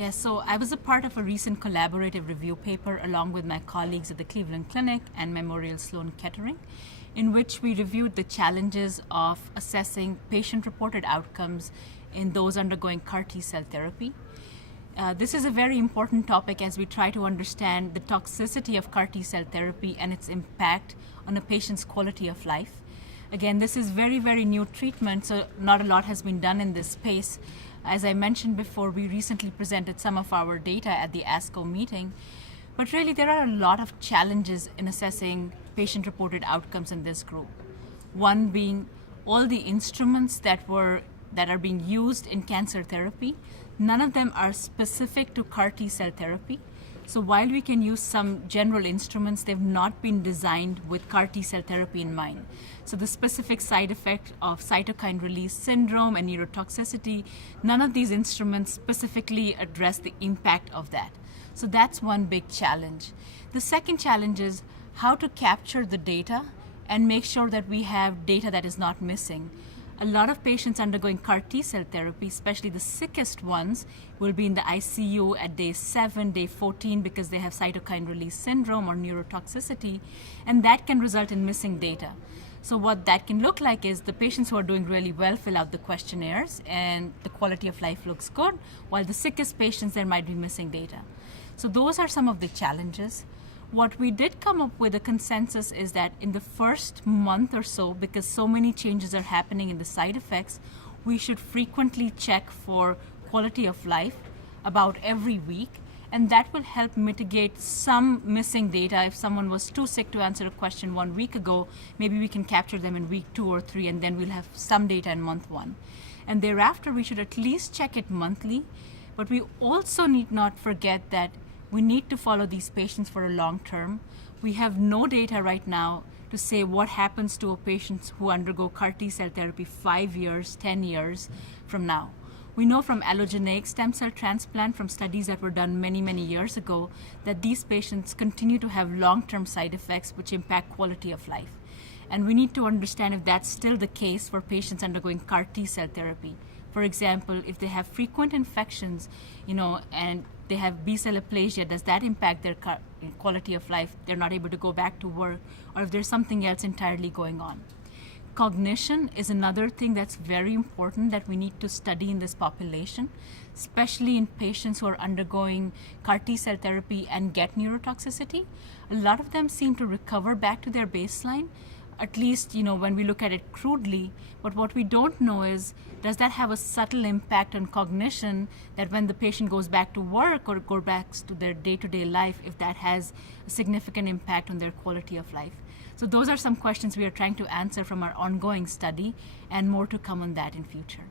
Yes, so I was a part of a recent collaborative review paper along with my colleagues at the Cleveland Clinic and Memorial Sloan Kettering, in which we reviewed the challenges of assessing patient-reported outcomes in those undergoing CAR T-cell therapy. This is a very important topic as we try to understand the toxicity of CAR T-cell therapy and its impact on a patient's quality of life. Again, this is very, very new treatment, so not a lot has been done in this space. As I mentioned before, we recently presented some of our data at the ASCO meeting, but really there are a lot of challenges in assessing patient-reported outcomes in this group. One being all the instruments that are being used in cancer therapy, none of them are specific to CAR T-cell therapy. So while we can use some general instruments, they've not been designed with CAR T-cell therapy in mind. So the specific side effect of cytokine release syndrome and neurotoxicity, none of these instruments specifically address the impact of that. So that's one big challenge. The second challenge is how to capture the data and make sure that we have data that is not missing. A lot of patients undergoing CAR T-cell therapy, especially the sickest ones, will be in the ICU at day 7, day 14 because they have cytokine release syndrome or neurotoxicity, and that can result in missing data. So what that can look like is the patients who are doing really well fill out the questionnaires and the quality of life looks good, while the sickest patients, there might be missing data. So those are some of the challenges. What we did come up with a consensus is that in the first month or so, because so many changes are happening in the side effects, we should frequently check for quality of life about every week, and that will help mitigate some missing data. If someone was too sick to answer a question 1 week ago, maybe we can capture them in week 2 or 3, and then we'll have some data in month 1. And thereafter, we should at least check it monthly, but we also need not forget that we need to follow these patients for a long term. We have no data right now to say what happens to a patient who undergo CAR T-cell therapy 5 years, 10 years from now. We know from allogeneic stem cell transplant, from studies that were done many, many years ago, that these patients continue to have long-term side effects which impact quality of life. And we need to understand if that's still the case for patients undergoing CAR T-cell therapy. For example, if they have frequent infections, and they have B-cell aplasia, does that impact their quality of life? They're not able to go back to work, or if there's something else entirely going on. Cognition is another thing that's very important that we need to study in this population, especially in patients who are undergoing CAR T-cell therapy and get neurotoxicity. A lot of them seem to recover back to their baseline, at least when we look at it crudely, but what we don't know is, does that have a subtle impact on cognition, that when the patient goes back to work or goes back to their day-to-day life, if that has a significant impact on their quality of life. So those are some questions we are trying to answer from our ongoing study, and more to come on that in future.